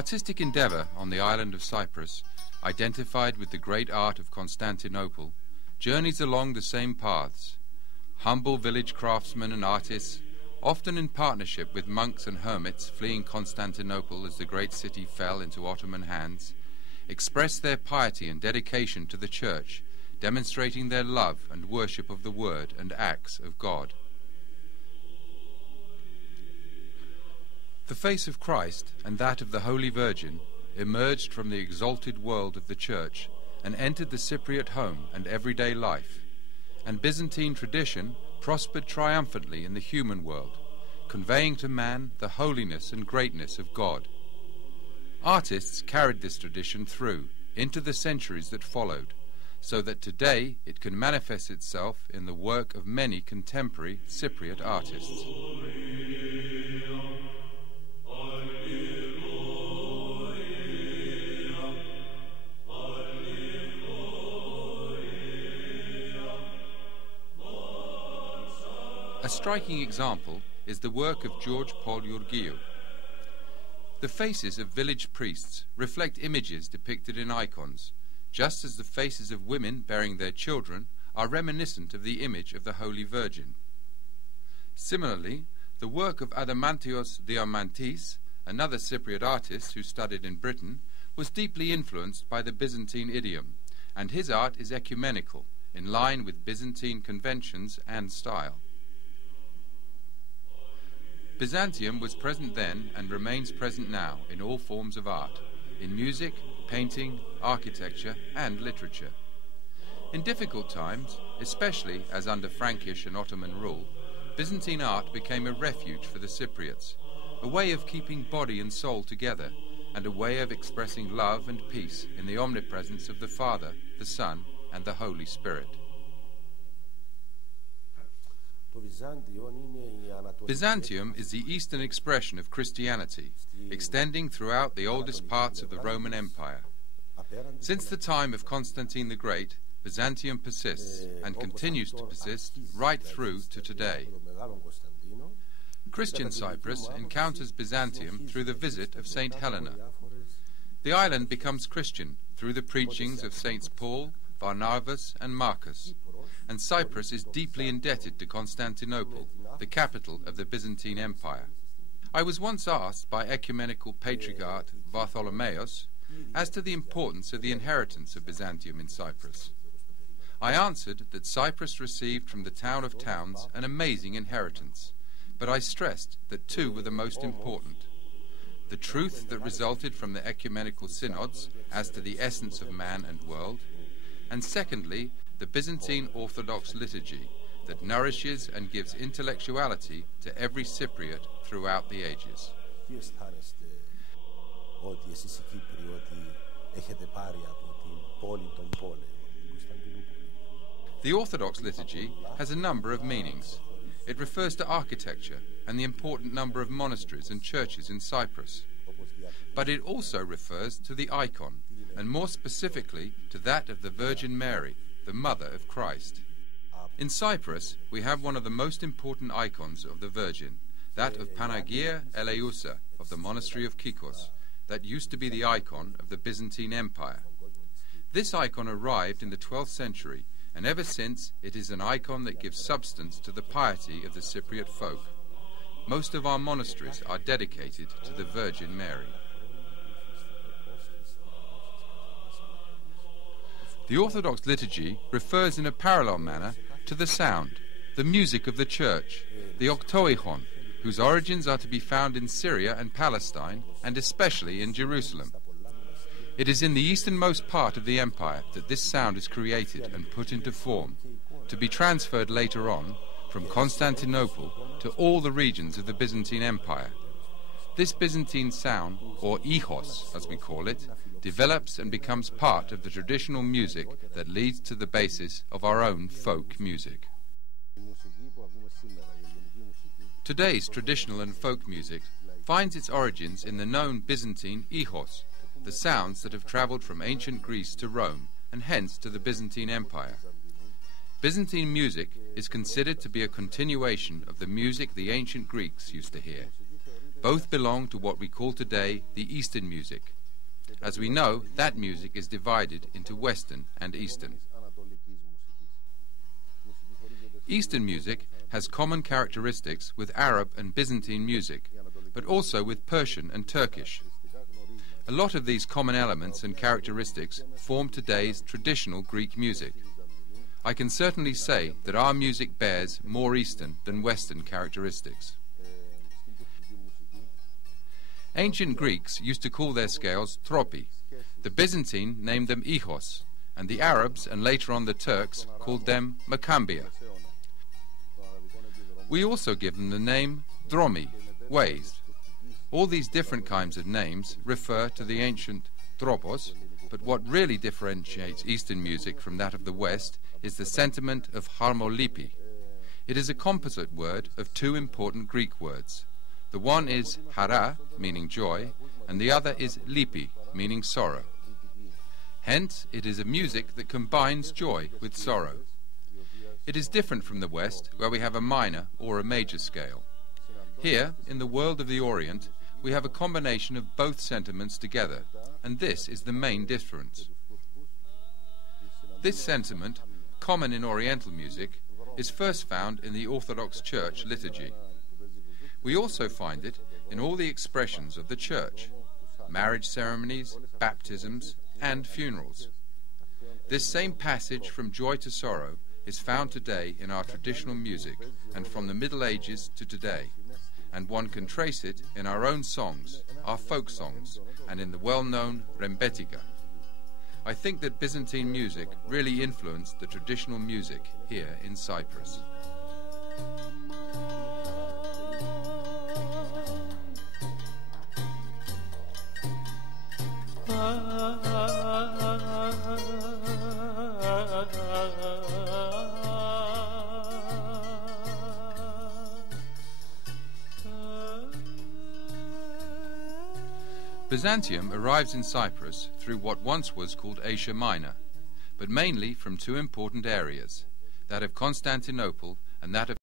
Artistic endeavour on the island of Cyprus, identified with the great art of Constantinople, journeys along the same paths. Humble village craftsmen and artists, often in partnership with monks and hermits fleeing Constantinople as the great city fell into Ottoman hands, express their piety and dedication to the Church, demonstrating their love and worship of the Word and acts of God. The face of Christ and that of the Holy Virgin emerged from the exalted world of the Church and entered the Cypriot home and everyday life, and Byzantine tradition prospered triumphantly in the human world, conveying to man the holiness and greatness of God. Artists carried this tradition through into the centuries that followed, so that today it can manifest itself in the work of many contemporary Cypriot artists. A striking example is the work of George Paul Georgiou. The faces of village priests reflect images depicted in icons, just as the faces of women bearing their children are reminiscent of the image of the Holy Virgin. Similarly, the work of Adamantios Diamantis, another Cypriot artist who studied in Britain, was deeply influenced by the Byzantine idiom, and his art is ecumenical, in line with Byzantine conventions and style. Byzantium was present then and remains present now in all forms of art, in music, painting, architecture, and literature. In difficult times, especially as under Frankish and Ottoman rule, Byzantine art became a refuge for the Cypriots, a way of keeping body and soul together, and a way of expressing love and peace in the omnipresence of the Father, the Son, and the Holy Spirit. Byzantium is the eastern expression of Christianity, extending throughout the oldest parts of the Roman Empire. Since the time of Constantine the Great, Byzantium persists and continues to persist right through to today. Christian Cyprus encounters Byzantium through the visit of Saint Helena. The island becomes Christian through the preachings of Saints Paul, Barnabas, and Marcus, and Cyprus is deeply indebted to Constantinople, the capital of the Byzantine Empire. I was once asked by ecumenical patriarch Bartholomeus as to the importance of the inheritance of Byzantium in Cyprus. I answered that Cyprus received from the town of towns an amazing inheritance, but I stressed that two were the most important: the truth that resulted from the ecumenical synods as to the essence of man and world, and secondly, the Byzantine Orthodox liturgy that nourishes and gives intellectuality to every Cypriot throughout the ages. The Orthodox liturgy has a number of meanings. It refers to architecture and the important number of monasteries and churches in Cyprus. But it also refers to the icon, and more specifically to that of the Virgin Mary, the Mother of Christ. In Cyprus, we have one of the most important icons of the Virgin, that of Panagia Eleusa of the monastery of Kikos, that used to be the icon of the Byzantine Empire. This icon arrived in the 12th century, and ever since it is an icon that gives substance to the piety of the Cypriot folk. Most of our monasteries are dedicated to the Virgin Mary. The Orthodox liturgy refers in a parallel manner to the sound, the music of the Church, the oktoichon, whose origins are to be found in Syria and Palestine, and especially in Jerusalem. It is in the easternmost part of the empire that this sound is created and put into form, to be transferred later on from Constantinople to all the regions of the Byzantine Empire. This Byzantine sound, or ichos as we call it, develops and becomes part of the traditional music that leads to the basis of our own folk music. Today's traditional and folk music finds its origins in the known Byzantine ichos, the sounds that have travelled from ancient Greece to Rome and hence to the Byzantine Empire. Byzantine music is considered to be a continuation of the music the ancient Greeks used to hear. Both belong to what we call today the Eastern music. As we know, that music is divided into Western and Eastern. Eastern music has common characteristics with Arab and Byzantine music, but also with Persian and Turkish. A lot of these common elements and characteristics form today's traditional Greek music. I can certainly say that our music bears more Eastern than Western characteristics. Ancient Greeks used to call their scales tropi. The Byzantine named them ichos, and the Arabs and later on the Turks called them makambia. We also give them the name dromi, ways. All these different kinds of names refer to the ancient tropos, but what really differentiates Eastern music from that of the West is the sentiment of harmolipi. It is a composite word of two important Greek words. The one is hara, meaning joy, and the other is lipi, meaning sorrow. Hence, it is a music that combines joy with sorrow. It is different from the West, where we have a minor or a major scale. Here, in the world of the Orient, we have a combination of both sentiments together, and this is the main difference. This sentiment, common in Oriental music, is first found in the Orthodox Church liturgy. We also find it in all the expressions of the Church, marriage ceremonies, baptisms, and funerals. This same passage from joy to sorrow is found today in our traditional music and from the Middle Ages to today, and one can trace it in our own songs, our folk songs, and in the well-known rembetika. I think that Byzantine music really influenced the traditional music here in Cyprus. Byzantium arrives in Cyprus through what once was called Asia Minor, but mainly from two important areas, that of Constantinople and that of